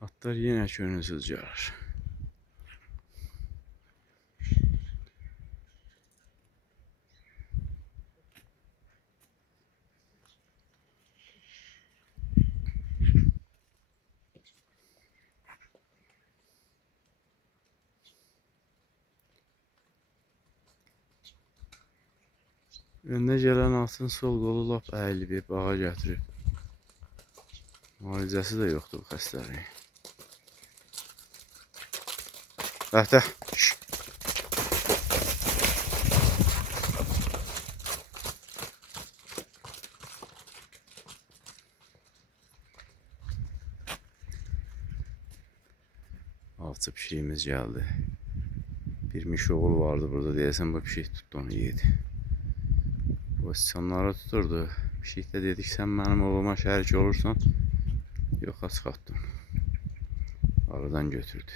Atlar yine könülsüz gelir. Önüne gelen atın sol qolu lap əyilib, bağa gətirib. Müalicəsi də yoxdur bu xəstəliyin. Bəhtə. Avcı pişiyimiz geldi. Bir mişoğul vardı burada, deyəsən bu pişik tutdu onu yedi. O sıçanları tuturdu. Pişik də dedik, sən mənim ovuma şərik olursan. Yoxa çıxartdım. Aradan götürdü.